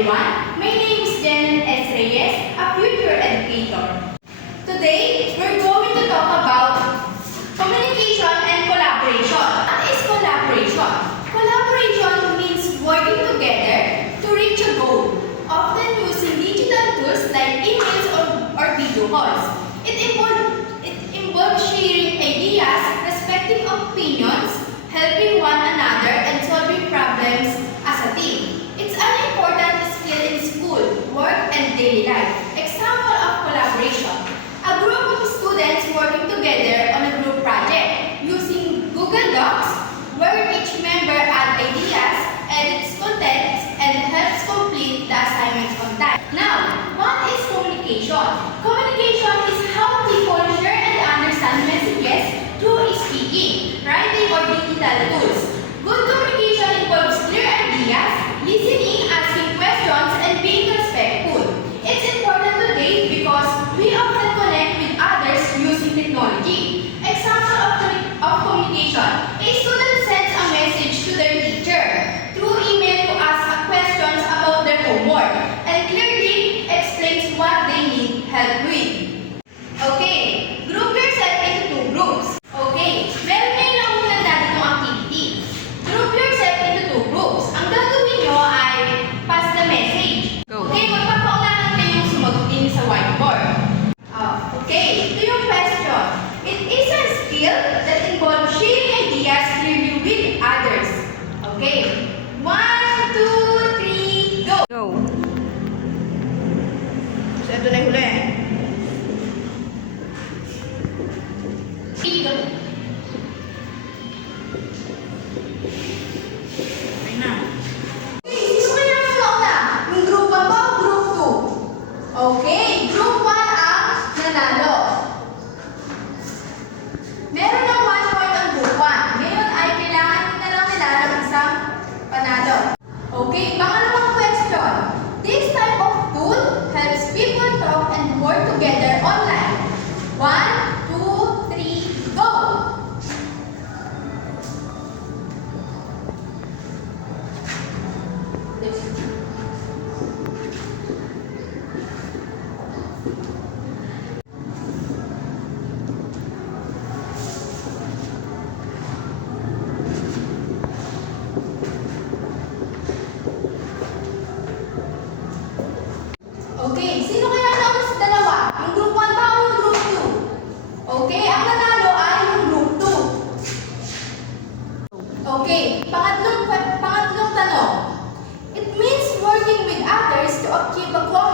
everyone. My name is Janet S. Reyes, a future educator. Today, we're going to talk about communication and collaboration. What is collaboration? Collaboration means working together to reach a goal, often using digital tools like emails or video calls. It involves sharing ideas, respecting opinions, helping one another, and solving problems as a team. It's an important skill in school, work, and daily life. Example of collaboration. A group of students working together on a group project using Google Docs, where each member adds ideas, edits content, and helps complete the assignments on time. Now, what is communication? Communication is how people share and understand messages through speaking, writing, or digital tools. Good communication involves clear ideas, listening, asking questions, and being respectful. It's important today because we often connect with others using technology. Example of communication. A student sends a message to their teacher through email to ask questions about their homework and clearly explains what they need help with. Okay, group yourself into two groups. Okay, meron lang muna natin itong activity. Group yourself into two groups. Ang gagawin nyo ay pass the message. Go. Okay, magpapaunahan kayong sumagot din sa whiteboard. Okay, ito yung question. It is a skill that involves sharing ideas clearly with others. Okay, 1, 2, 3, go! Go. So, ito na yung huli. Go. Okay na. Okay, sino kaya ang nauna? Yung group 1 ba o group 2? Okay, group 1 ang nanalo. Meron ng 1 point ang group 1. Ngayon ay kailangan na lang nila ng isang panalo. Okay, pangalawang question. This type of tool helps people talk and work together online. 1, 2, 3, go! Okay, sino kaya nauna sa dalawa? Yung group 1 ba o yung group 2? Okay, ang nanalo ay yung group 2. Okay, pangatlong tanong. It means working with others to achieve a common